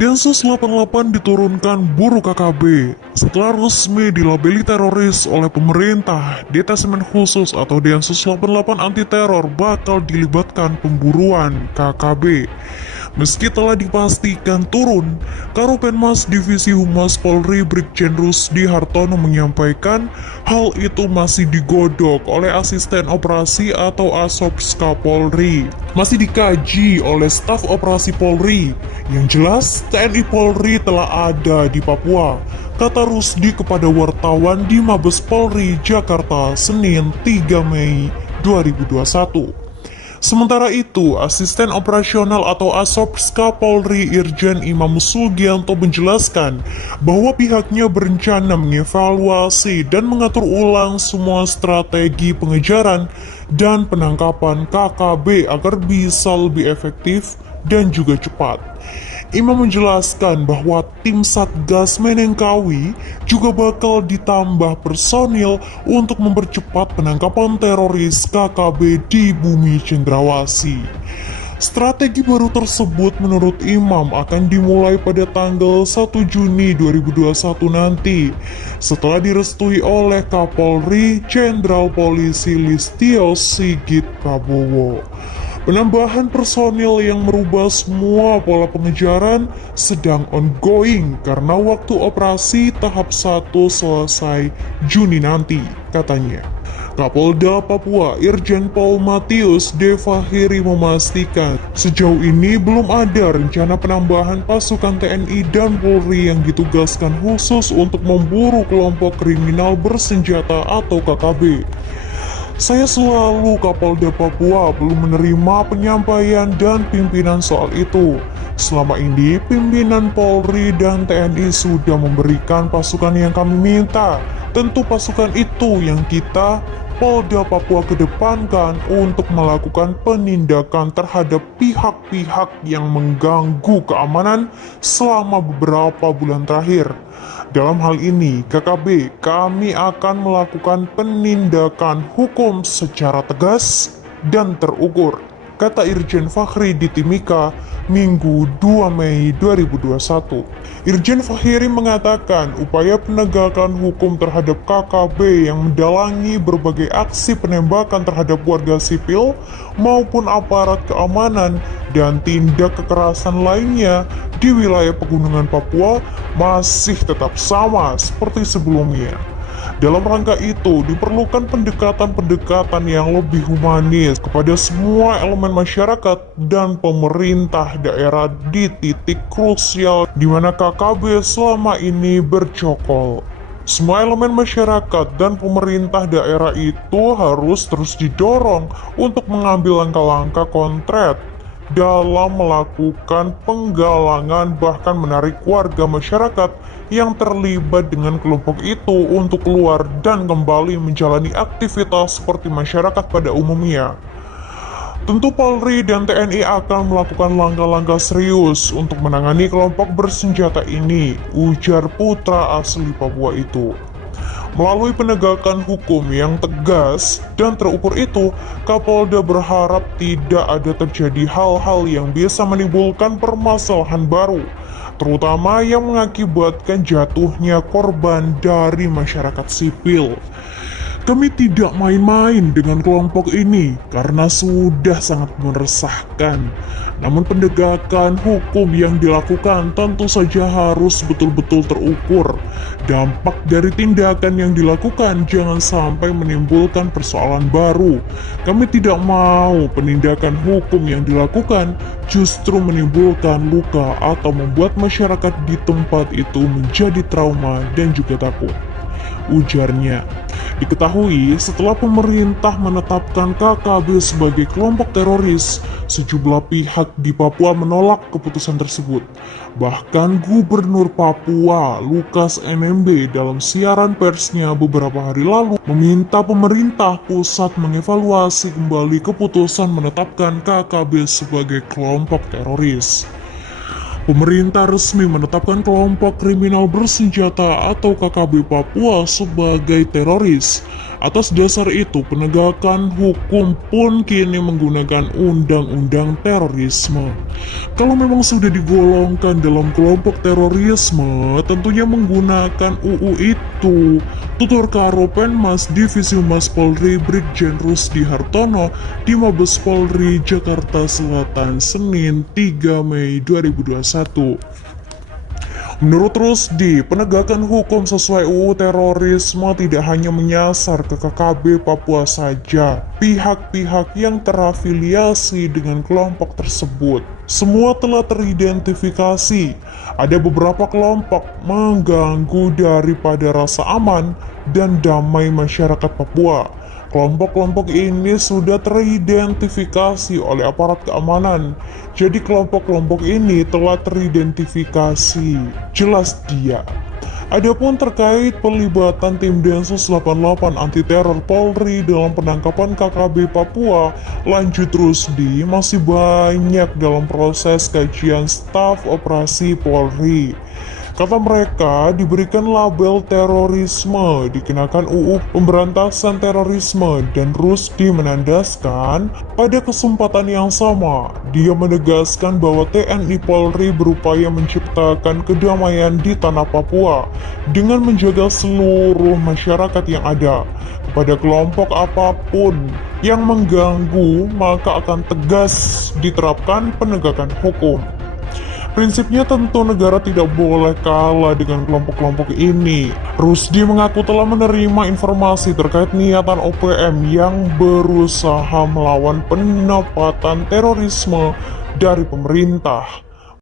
Densus 88 diturunkan buruh KKB setelah resmi dilabeli teroris oleh pemerintah. Detasemen khusus atau Densus 88 anti teror bakal dilibatkan pemburuan KKB. Meski telah dipastikan turun, Karopenmas Divisi Humas Polri Brigjen Rusdi Hartono menyampaikan hal itu masih digodok oleh Asisten Operasi atau Asopska Polri. Masih dikaji oleh staf operasi Polri. Yang jelas, TNI Polri telah ada di Papua, kata Rusdi kepada wartawan di Mabes Polri, Jakarta, Senin 3 Mei 2021. Sementara itu, Asisten Operasional atau Asopska Polri Irjen Imam Sugianto menjelaskan bahwa pihaknya berencana mengevaluasi dan mengatur ulang semua strategi pengejaran dan penangkapan KKB agar bisa lebih efektif dan juga cepat. Imam menjelaskan bahwa tim Satgas Menengkawi juga bakal ditambah personil untuk mempercepat penangkapan teroris KKB di Bumi Cendrawasih. Strategi baru tersebut menurut Imam akan dimulai pada tanggal 1 Juni 2021 nanti setelah direstui oleh Kapolri Jenderal Polisi Listio Sigit Prabowo. Penambahan personil yang merubah semua pola pengejaran sedang ongoing karena waktu operasi tahap 1 selesai Juni nanti, katanya. Kapolda Papua Irjen Pol Matius De Fahiri memastikan sejauh ini belum ada rencana penambahan pasukan TNI dan Polri yang ditugaskan khusus untuk memburu kelompok kriminal bersenjata atau KKB. Saya selalu Kapolda Papua belum menerima penyampaian dan pimpinan soal itu. Selama ini pimpinan Polri dan TNI sudah memberikan pasukan yang kami minta. Tentu pasukan itu yang kita Polda Papua kedepankan untuk melakukan penindakan terhadap pihak-pihak yang mengganggu keamanan selama beberapa bulan terakhir. Dalam hal ini, KKB, kami akan melakukan penindakan hukum secara tegas dan terukur, kata Irjen Fahri di Timika, Minggu 2 Mei 2021. Irjen Fahiri mengatakan upaya penegakan hukum terhadap KKB yang mendalangi berbagai aksi penembakan terhadap warga sipil maupun aparat keamanan dan tindak kekerasan lainnya di wilayah pegunungan Papua masih tetap sama seperti sebelumnya. Dalam rangka itu, diperlukan pendekatan-pendekatan yang lebih humanis kepada semua elemen masyarakat dan pemerintah daerah di titik krusial di mana KKB selama ini bercokol. Semua elemen masyarakat dan pemerintah daerah itu harus terus didorong untuk mengambil langkah-langkah konkret dalam melakukan penggalangan bahkan menarik warga masyarakat yang terlibat dengan kelompok itu untuk keluar dan kembali menjalani aktivitas seperti masyarakat pada umumnya. Tentu Polri dan TNI akan melakukan langkah-langkah serius untuk menangani kelompok bersenjata ini, ujar putra asli Papua itu. Melalui penegakan hukum yang tegas dan terukur itu, Kapolda berharap tidak ada terjadi hal-hal yang bisa menimbulkan permasalahan baru, terutama yang mengakibatkan jatuhnya korban dari masyarakat sipil. Kami tidak main-main dengan kelompok ini karena sudah sangat meresahkan. Namun pendegakan hukum yang dilakukan tentu saja harus betul-betul terukur. Dampak dari tindakan yang dilakukan jangan sampai menimbulkan persoalan baru. Kami tidak mau penindakan hukum yang dilakukan justru menimbulkan luka atau membuat masyarakat di tempat itu menjadi trauma dan juga takut, ujarnya. Diketahui setelah pemerintah menetapkan KKB sebagai kelompok teroris, sejumlah pihak di Papua menolak keputusan tersebut. Bahkan Gubernur Papua Lukas NMB dalam siaran persnya beberapa hari lalu meminta pemerintah pusat mengevaluasi kembali keputusan menetapkan KKB sebagai kelompok teroris. Pemerintah resmi menetapkan kelompok kriminal bersenjata atau KKB Papua sebagai teroris. Atas dasar itu, penegakan hukum pun kini menggunakan undang-undang terorisme. Kalau memang sudah digolongkan dalam kelompok terorisme, tentunya menggunakan UU itu. Tutur Karopenmas Divisi Humas Polri Brigjen Rusdi Hartono di Mabes Polri Jakarta Selatan, Senin 3 Mei 2021. Menurut Rusdi, penegakan hukum sesuai UU terorisme tidak hanya menyasar ke KKB Papua saja, pihak-pihak yang terafiliasi dengan kelompok tersebut. Semua telah teridentifikasi. Ada beberapa kelompok mengganggu daripada rasa aman dan damai masyarakat Papua. Kelompok-kelompok ini sudah teridentifikasi oleh aparat keamanan. Jadi kelompok-kelompok ini telah teridentifikasi. Jelas dia. Adapun terkait pelibatan tim Densus 88 anti teror Polri dalam penangkapan KKB Papua, lanjut Rusdi, masih banyak dalam proses kajian staf operasi Polri. Kata mereka, diberikan label terorisme, dikenakan UU Pemberantasan Terorisme, dan Rusdi menandaskan pada kesempatan yang sama. Dia menegaskan bahwa TNI Polri berupaya menciptakan kedamaian di tanah Papua dengan menjaga seluruh masyarakat yang ada. Kepada kelompok apapun yang mengganggu, maka akan tegas diterapkan penegakan hukum. Prinsipnya tentu negara tidak boleh kalah dengan kelompok-kelompok ini. Rusdi mengaku telah menerima informasi terkait niatan OPM yang berusaha melawan penempatan terorisme dari pemerintah.